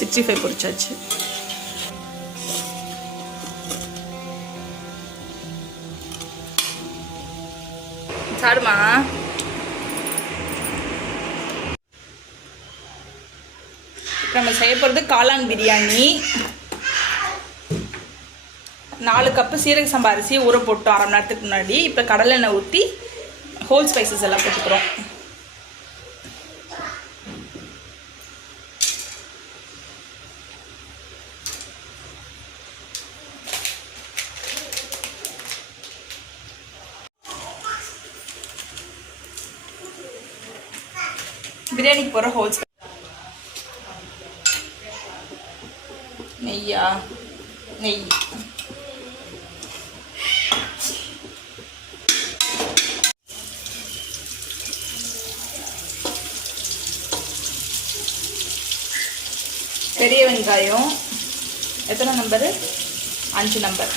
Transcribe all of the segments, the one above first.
65 பொரிச்சாச்சு. சாடுமா நம்ம செய்ய போகிறது காளான் பிரியாணி. 4 கப்பு சீரக சம்பா அரிசி ஊற போட்டோம் அரை மணி நேரத்துக்கு முன்னாடி. இப்போ கடலெண்ணெய் ஊற்றி ஹோல் ஸ்பைசஸ் எல்லாம் போட்டுக்கிறோம். பிரியாணிக்கு போகிற ஹோல் ஸ்பைஸ் நெய் பெரிய வெங்காயம் எத்தனை number? 5 number.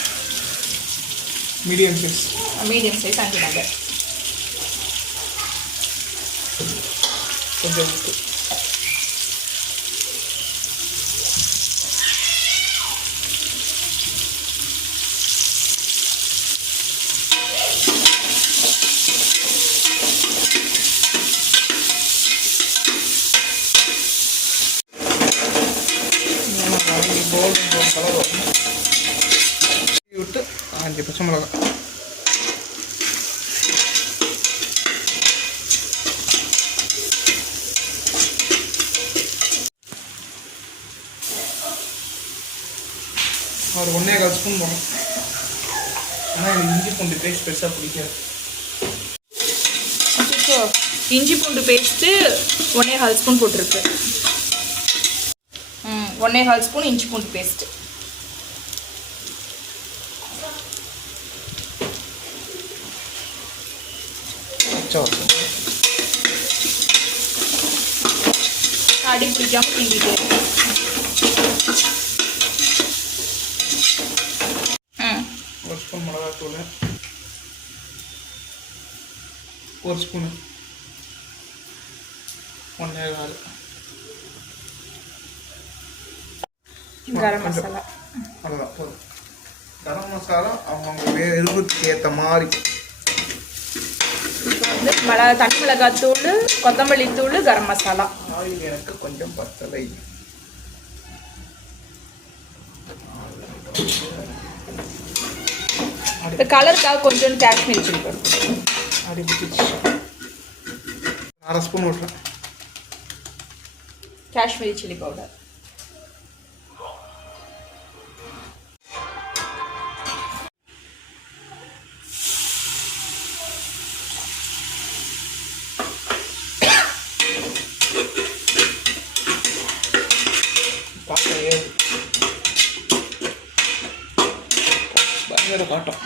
Medium size 5 number. கொஞ்சம் உப்பு. விட்டு 5 பச்சை மிளகா. ஒரு 1.25 ஸ்பூன் போடும். ஆனால் எனக்கு இஞ்சி பூண்டு பேஸ்ட் பெருசாக பிடிக்காது. இஞ்சி பூண்டு பேஸ்ட்டு 1.25 ஸ்பூன் போட்டிருக்கு. 1.25 ஸ்பூன் இஞ்சி பூண்டு பேஸ்ட்டு. அடி பிடிக்காம கிண்டிட்டு ஒரு ஸ்பூன் மிளகாத்தூள், 1 ஸ்பூனு 1.25 கரம் மசாலா. அவ்வளோதான் போதும். கரம் மசாலா அவங்க விருப்பத்துக்கு ஏற்ற மாதிரி. இப்போ வந்து தனி மிளகாத்தூள், கொத்தமல்லி தூள், கரம் மசாலா. ஆயில் எனக்கு கொஞ்சம் பத்தலை. இந்த கலருக்காக கொஞ்சம் காஷ்மீரி சில்லி பவுடர் அடி பிடிச்சி 1/2 ஸ்பூன் விட்றேன். Kashmiri chilli powder. பயங்கர காட்டம்.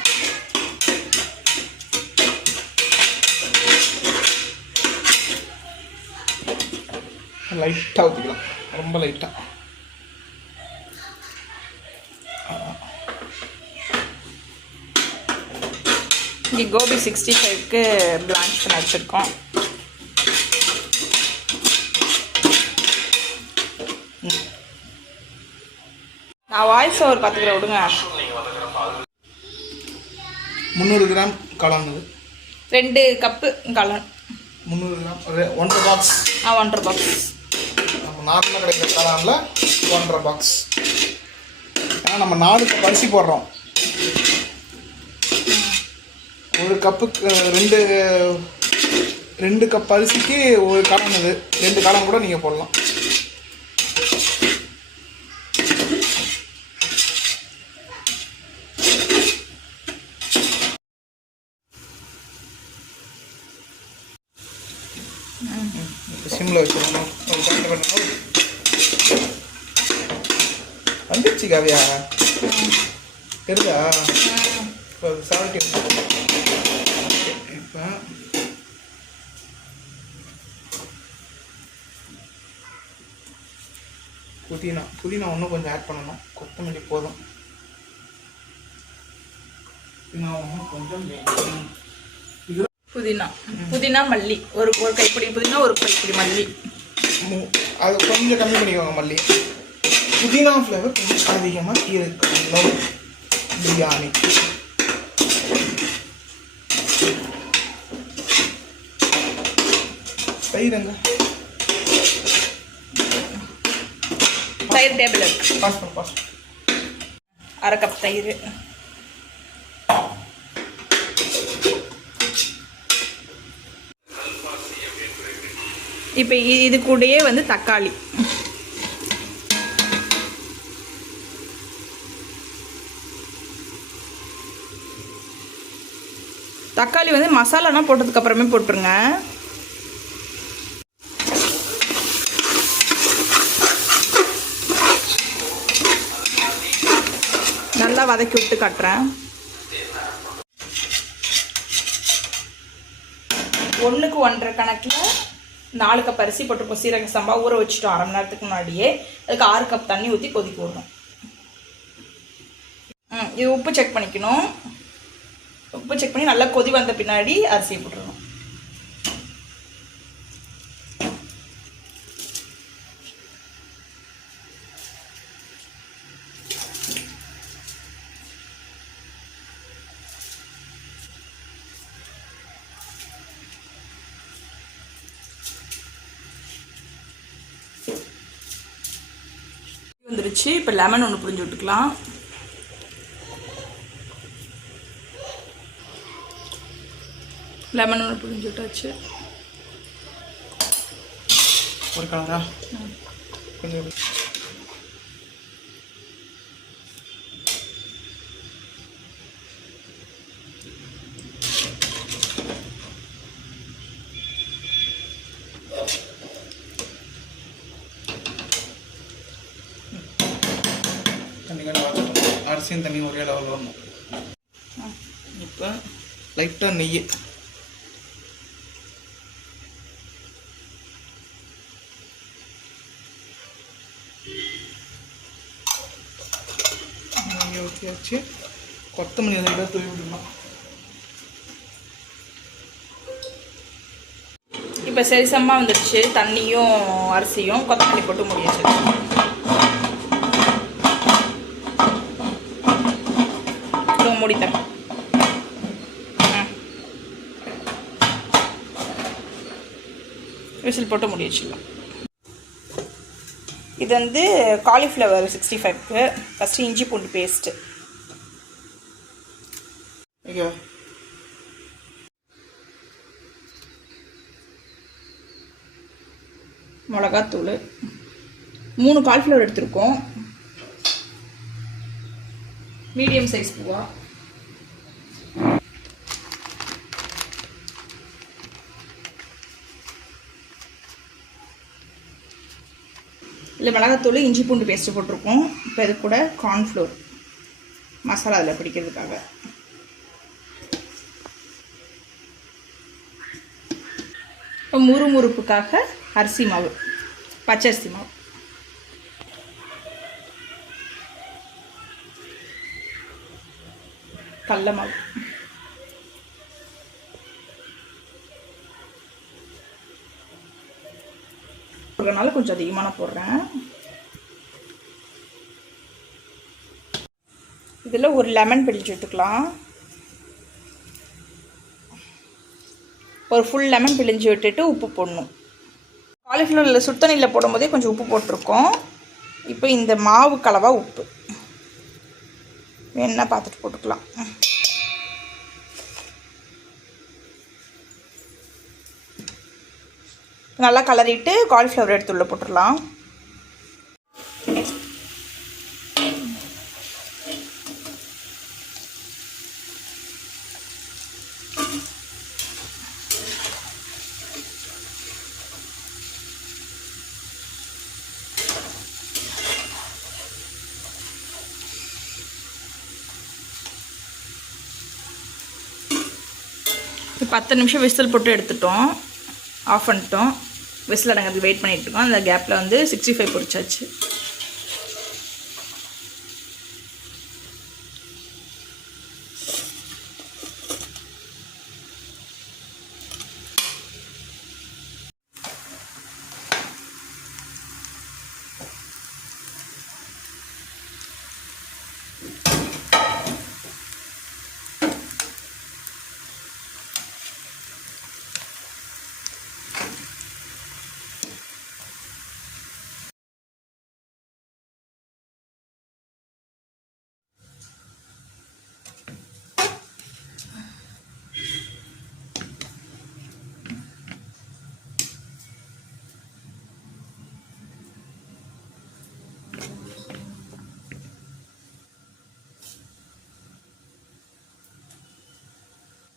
லைட்டாக ஊற்றிக்கலாம், ரொம்ப லைட்டாக. இங்கே கோபி 65க்கு பிளான்ச் பண்ணி வச்சுருக்கோம். நான் வாய்ஸ் ஓவர் பார்த்துக்கிறேன், விடுங்க. 300 கிராம் காளான். 2 கப்பு காளான். 300 கிராம் 1.5 பாக்ஸ். 1.5 பாக்ஸ். நம்ம நார்மலாக கிடைக்கிற காளானில் 1.5 பாக்ஸ். ஏன்னா நம்ம 4 கப் அரிசி போடுறோம். 1 கப்புக்கு 2 கப் அரிசிக்கு 1 காளான். இது 2 காளான் கூட நீங்கள் போடலாம். சிம்மில் வச்சுருக்கணும். வந்துடுச்சு காவியா, தெரியுதா? இப்போ சால்ட் இப்போ புதினா இன்னும் கொஞ்சம் ஆட் பண்ணணும். கொத்தமல்லி போதும். புதினா இன்னும் கொஞ்சம் புதினா மல்லி ஒரு கைப்பிடி புதினா, 1 கைப்பிடி மல்லி. அது கொஞ்சம் கம்மி பண்ணிக்கோங்க மல்லி. புதினா ஃப்ளேவர் கொஞ்சம் அதிகமாக இருக்கணும் பிரியாணி. தயிரங்க தயிர் டேபிள் இருக்கு. பாஸ். 1/2 கப் தயிர். இப்போ இது கூடயே வந்து தக்காளி. தக்காளி வந்து மசாலாலாம் போட்டதுக்கு அப்புறமே போட்டுருங்க. நல்லா வதக்கி விட்டு காட்டுறேன். 1க்கு 1.5 கணக்கில் 4 கப் அரிசி போட்டிருக்கோம். சீரக சம்பா ஊற வச்சுட்டோம் 1/2 மணி நேரத்துக்கு முன்னாடியே. அதுக்கு 6 கப் தண்ணி ஊற்றி கொதிக்க விடணும். இது உப்பு செக் பண்ணிக்கணும். உப்பு செக் பண்ணி நல்லா கொதி வந்த பின்னாடி அரிசியை போட்டுருணும். வந்துருச்சு. இப்போ லெமன் ஒன்று புழிஞ்சு விட்டுக்கலாம். லெமன் ஒன்று புழிஞ்சு விட்டாச்சு. ஒரு கலரா கொஞ்சம் அரிசியும் தண்ணி ஒரே லெவலில் வரணும். இப்போ லைட்டாக நெய் ஊற்றியாச்சு. கொத்தமல்லி லைட்டாக தூவி விடணும். இப்போ சரிசமாக வந்துடுச்சு. தண்ணியும் அரிசியும் கொத்தமல்லி போட்டு முடிச்சு மூடித்தரேன். விசில் போட்டு முடி வச்சிடலாம். இது வந்து காலிஃப்ளவர் 65க்கு ஃபஸ்ட்டு இஞ்சி பூண்டு பேஸ்ட்டு. மிளகாத்தூள் 3 காலிஃப்ளவர் எடுத்துருக்கோம். மீடியம் சைஸ் பூவா. இல்லை மிளகாத்தூள் இஞ்சி பூண்டு பேஸ்ட்டு போட்டிருக்கோம். இப்போ இது கூட கார்ன்ஃப்ளோர் மசாலா அதில் பிடிக்கிறதுக்காக. இப்போ முறுமுறுப்புக்காக அரிசி மாவு, பச்சரிசி மாவு. கடல மாவு. போடுறதுனால கொஞ்சம் அதிகமான போடுறேன். இதில் ஒரு லெமன் பிழிஞ்சு விட்டுக்கலாம். ஒரு ஃபுல் லெமன் பிழிஞ்சு விட்டுட்டு உப்பு போடணும். காலிஃப்ளவரில் சுத்தண்ணியில் போடும்போதே கொஞ்சம் உப்பு போட்டிருக்கோம். இப்போ இந்த மாவு கலவா உப்பு வேணுன்னா பார்த்துட்டு போட்டுக்கலாம். நல்லா கலரிட்டு காலிஃப்ளவர் எடுத்து உள்ள போட்டுடலாம். இப்போ 10 நிமிஷம் விசில் போட்டு எடுத்துட்டோம். ஆஃப் பண்ணிட்டோம். விசில் அடங்கிறது வெயிட் பண்ணிட்டு இருக்கோம். அந்த கேப்பில் வந்து 65 பொரிச்சாச்சு.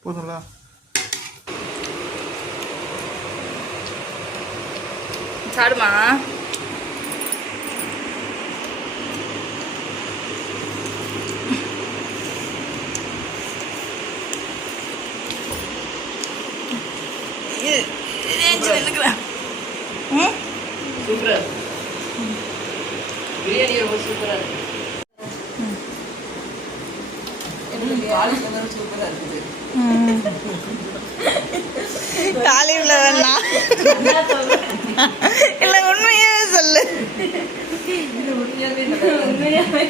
போதும்ல? சாடுமா? சூப்பரா பிரியாணி ரொம்ப சூப்பரா இருக்கு. சூப்பரா இருக்குது. காலிஃப்ளவர்னா இல்ல உண்மையாவே சொல்லு. உண்மையாவே